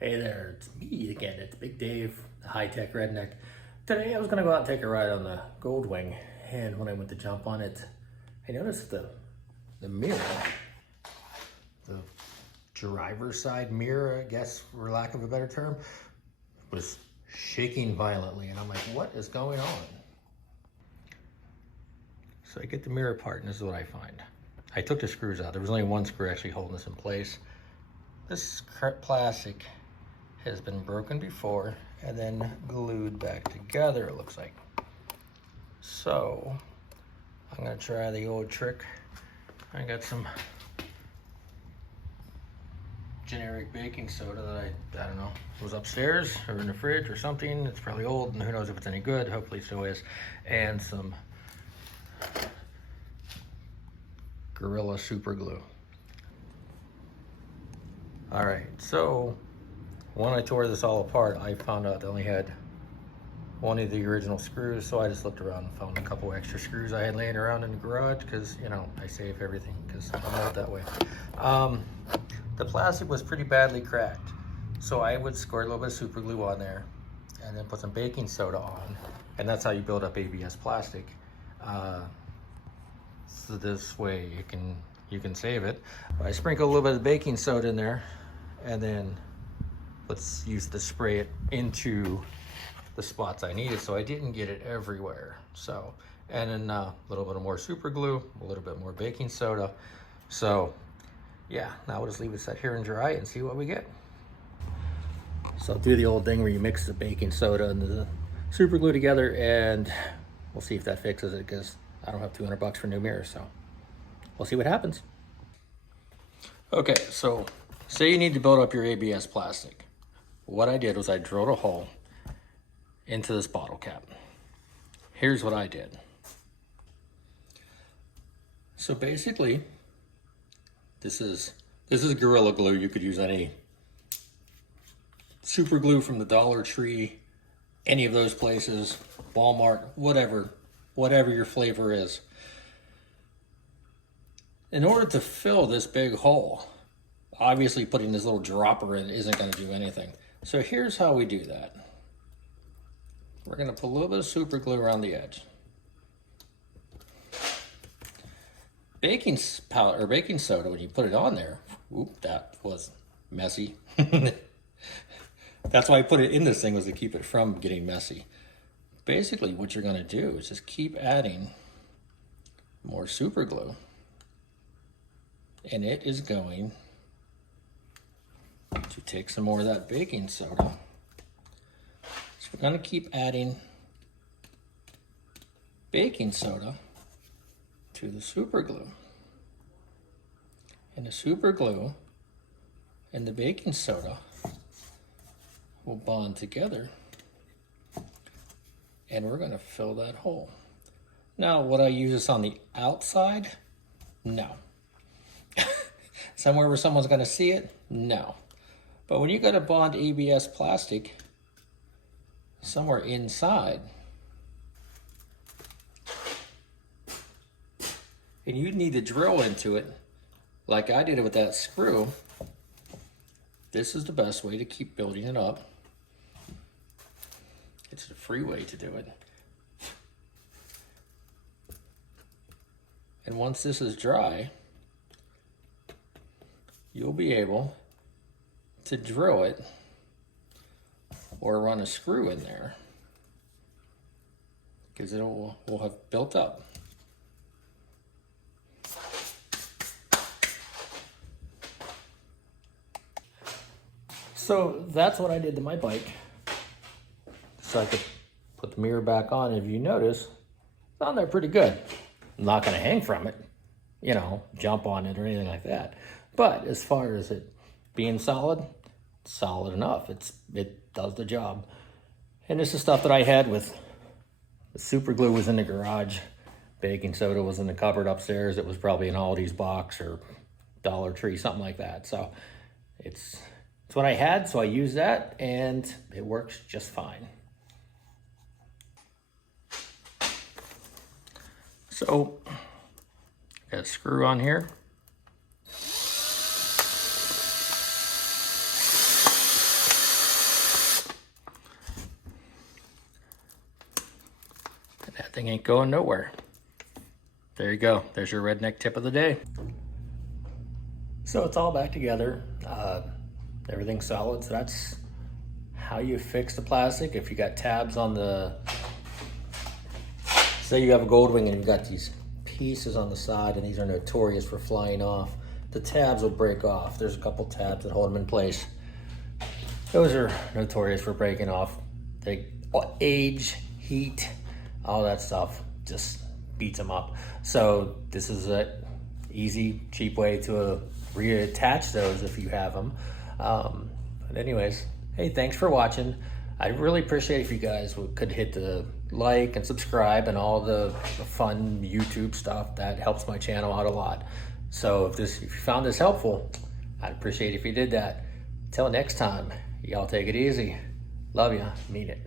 Hey there, it's me again. It's Big Dave, the Hi.tech Redneck. Today I was going to go out and take a ride on the Goldwing, and when I went to jump on it, I noticed the mirror, the driver's side mirror, I guess, for lack of a better term, was shaking violently, and I'm like, what is going on? So I get the mirror apart, and this is what I find. I took the screws out. There was only one screw actually holding this in place. This plastic has been broken before and then glued back together, it looks like. So I'm gonna try the old trick. I got some generic baking soda that I don't know, was upstairs or in the fridge or something. It's probably old and who knows if it's any good. Hopefully it still is. And some Gorilla Super Glue. All right, so when I tore this all apart, I found out I only had one of the original screws, so I just looked around and found a couple extra screws I had laying around in the garage because, you know, I save everything because I'm not that way. The plastic was pretty badly cracked, so I would squirt a little bit of super glue on there and then put some baking soda on, and that's how you build up ABS plastic. So this way you can save it. I sprinkle a little bit of baking soda in there, and then let's use to spray it into the spots I needed so I didn't get it everywhere. So, and then a little bit more super glue, a little bit more baking soda. So yeah, now we'll just leave it set here and dry and see what we get. So I'll do the old thing where you mix the baking soda and the super glue together, and we'll see if that fixes it, because I don't have $200 for new mirrors, so we'll see what happens. Okay, so say you need to build up your ABS plastic. What I did was I drilled a hole into this bottle cap. Here's what I did. So basically, this is Gorilla Glue. You could use any super glue from the Dollar Tree, any of those places, Walmart, whatever your flavor is. In order to fill this big hole, obviously putting this little dropper in isn't going to do anything. So here's how we do that. We're going to put a little bit of super glue around the edge. Baking powder or baking soda, when you put it on there, oop, that was messy. That's why I put it in this thing, was to keep it from getting messy. Basically, what you're going to do is just keep adding more super glue, and it is going to take some more of that baking soda. So we're going to keep adding baking soda to the super glue, and the super glue and the baking soda will bond together, and we're going to fill that hole. Now, would I use this on the outside? No. Somewhere where someone's going to see it? No. But when you got to bond ABS plastic somewhere inside, and you need to drill into it like I did it with that screw, this is the best way to keep building it up. It's the free way to do it. And once this is dry, you'll be able to drill it or run a screw in there, because it will have built up. So that's what I did to my bike, so I could put the mirror back on. And if you notice, it's on there pretty good. I'm not going to hang from it, you know, jump on it or anything like that. But as far as it being solid, it's solid enough. It does the job. And this is stuff that I had with the super glue was in the garage. Baking soda was in the cupboard upstairs. It was probably an Aldi's box or Dollar Tree, something like that. So it's what I had, so I used that, and it works just fine. So, got a screw on here. thing ain't going nowhere. There you go. There's your redneck tip of the day. So it's all back together. Everything's solid. So that's how you fix the plastic. If you got tabs on the, say you have a Goldwing and you've got these pieces on the side and these are notorious for flying off, the tabs will break off. There's a couple tabs that hold them in place. Those are notorious for breaking off. They age, heat, all that stuff just beats them up. So this is an easy, cheap way to reattach those if you have them. But anyways, hey, thanks for watching. I really appreciate if you guys could hit the like and subscribe and all the fun YouTube stuff. That helps my channel out a lot. So if you found this helpful, I'd appreciate if you did that. Until next time, y'all take it easy. Love ya, mean it.